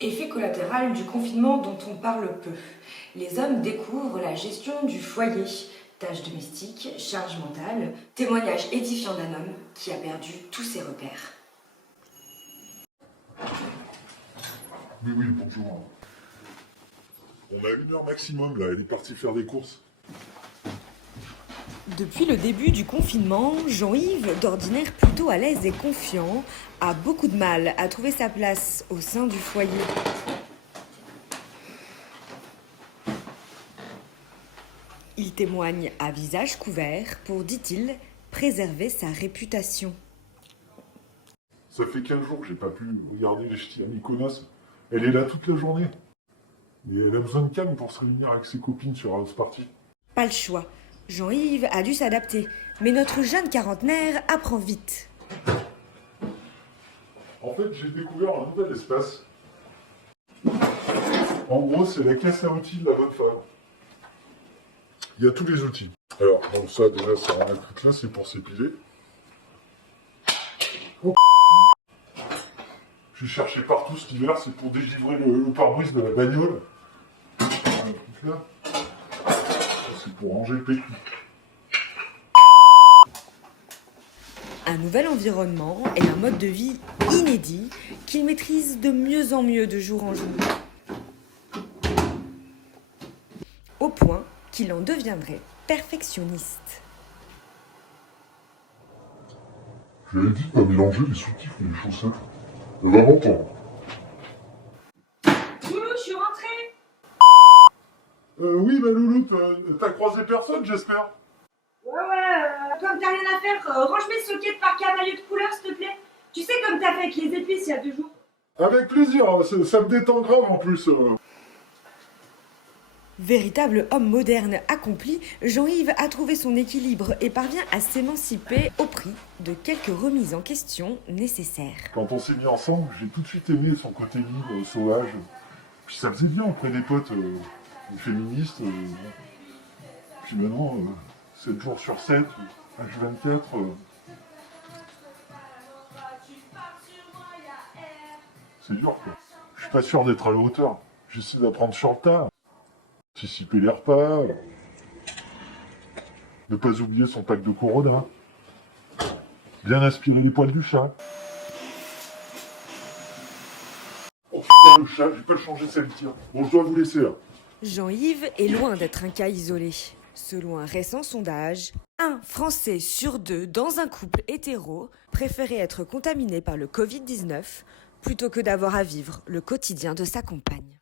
Effet collatéral du confinement dont on parle peu. Les hommes découvrent la gestion du foyer, tâches domestiques, charge mentale, témoignage édifiant d'un homme qui a perdu tous ses repères. Oui, bonjour. On a 1 heure maximum là, elle est partie faire des courses. Depuis le début du confinement, Jean-Yves, d'ordinaire plutôt à l'aise et confiant, a beaucoup de mal à trouver sa place au sein du foyer. Il témoigne à visage couvert pour, dit-il, préserver sa réputation. Ça fait 15 jours que j'ai pas pu regarder les ch'tis à Mykonos. Elle est là toute la journée. Mais elle a besoin de calme pour se réunir avec ses copines sur House Party. Pas le choix. Jean-Yves a dû s'adapter, mais notre jeune quarantenaire apprend vite. En fait, j'ai découvert un nouvel espace. En gros, c'est la caisse à outils de la bonne femme. Il y a tous les outils. Alors, bon, ça, déjà, c'est un truc là, c'est pour s'épiler. Oh, j'ai cherché partout cet hiver, c'est pour dégivrer le pare-brise de la bagnole. Un truc là. C'est pour ranger le PQ. Un nouvel environnement et un mode de vie inédit qu'il maîtrise de mieux en mieux de jour en jour. Au point qu'il en deviendrait perfectionniste. Je lui ai dit de pas mélanger les soutifs et les chaussettes. Elle va m'entendre. Loulou, je suis rentrée. Oui, ma louloute, t'as croisé personne, j'espère. Ouais, comme t'as rien à faire, range mes sockets par cavalier de couleur, s'il te plaît. Tu sais comme t'as fait avec les épices il y a 2 jours. Avec plaisir, ça me détend grave en plus. Véritable homme moderne accompli, Jean-Yves a trouvé son équilibre et parvient à s'émanciper au prix de quelques remises en question nécessaires. Quand on s'est mis ensemble, j'ai tout de suite aimé son côté libre, sauvage. Puis ça faisait bien auprès des potes féministes. Puis maintenant, 7 jours sur 7, H24. C'est dur quoi. Je suis pas sûr d'être à la hauteur. J'essaie d'apprendre sur le tas. Anticiper les repas. Ne pas oublier son pack de Corona. Bien aspirer les poils du chat. Oh putain, le chat, j'ai pas changé sa litière. Bon, je dois vous laisser là. Jean-Yves est loin d'être un cas isolé. Selon un récent sondage, 1 Français sur 2 dans un couple hétéro préférait être contaminé par le Covid-19 plutôt que d'avoir à vivre le quotidien de sa compagne.